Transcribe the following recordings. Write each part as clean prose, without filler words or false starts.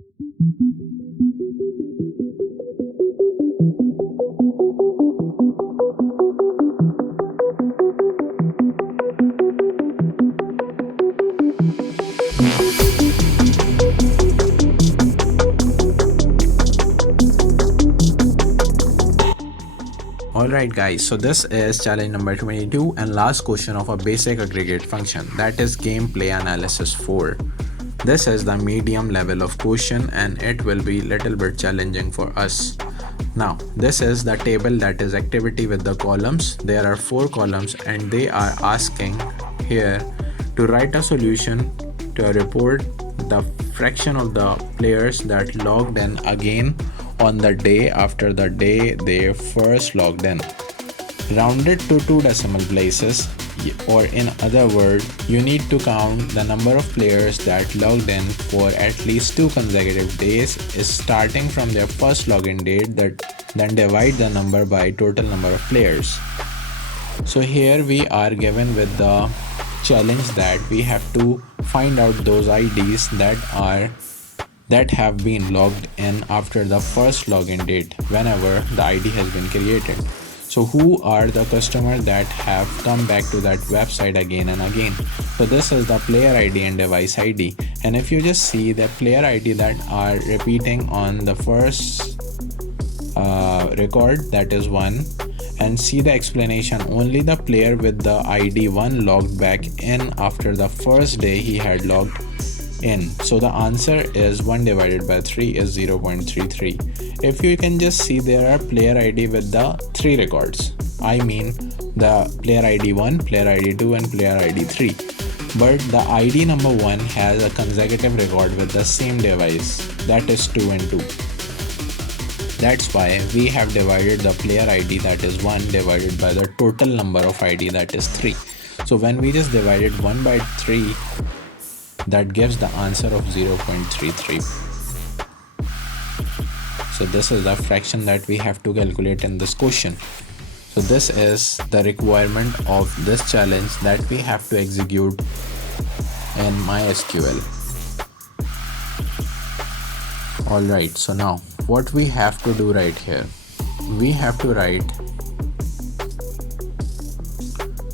Alright guys, so this is challenge number 22 and last question of a basic aggregate function, that is gameplay analysis 4. This is the medium level of question and it will be little bit challenging for us. Now this is the table, that is activity with the columns. There are 4 columns and they are asking here to write a solution to report the fraction of the players that logged in again on the day after the day they first logged in, rounded to 2 decimal places, or in other words, you need to count the number of players that logged in for at least 2 consecutive days starting from their first login date, then divide the number by total number of players. So here we are given with the challenge that we have to find out those IDs that have been logged in after the first login date whenever the ID has been created. So who are the customers that have come back to that website again and again? So this is the player ID and device ID, and if you just see the player ID that are repeating on the first record, that is 1, and see the explanation, only the player with the ID 1 logged back in after the first day he had logged in. So the answer is 1 divided by 3 is 0.33. If you can just see, there are player ID with the 3 records, I mean the player ID 1, player ID 2 and player ID 3, but the ID number 1 has a consecutive record with the same device, that is 2 and 2. That's why we have divided the player ID, that is 1, divided by the total number of ID, that is 3. So when we just divided 1 by 3, that gives the answer of 0.33. So this is the fraction that we have to calculate in this question. So this is the requirement of this challenge that we have to execute in MySQL. Alright, so now what we have to do right here, we have to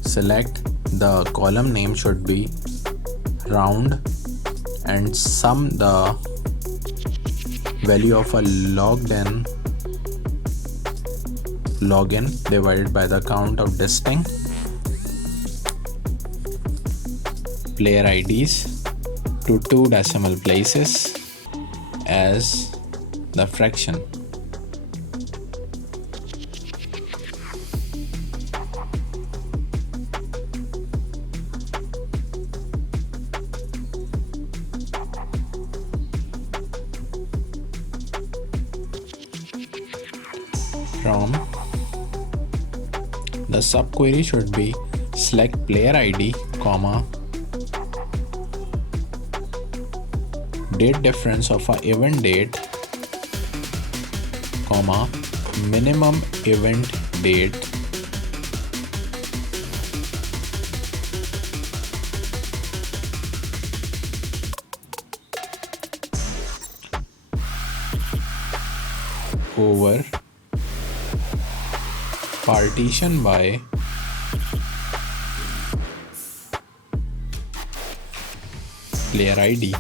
select the column name should be round and sum the value of a logged in login divided by the count of distinct player IDs to 2 decimal places as the fraction. From the subquery should be select player ID, comma, date difference of a event date, comma, minimum event date, over partition by player ID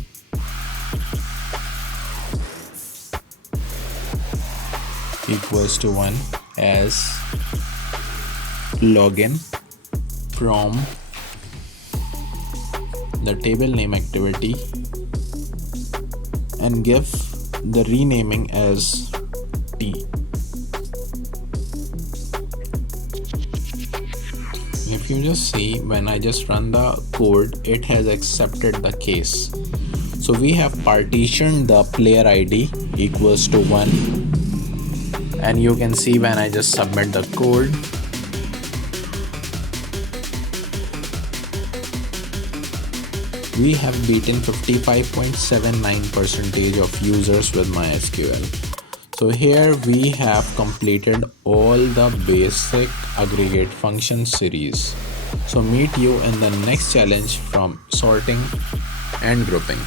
equals to 1 as login from the table name activity and give the renaming as T. If you just see, when I just run the code, it has accepted the case. So we have partitioned the player ID equals to 1, and you can see when I just submit the code, we have beaten 55.79% of users with MySQL. So here we have completed all the basic aggregate function series. So meet you in the next challenge from sorting and grouping.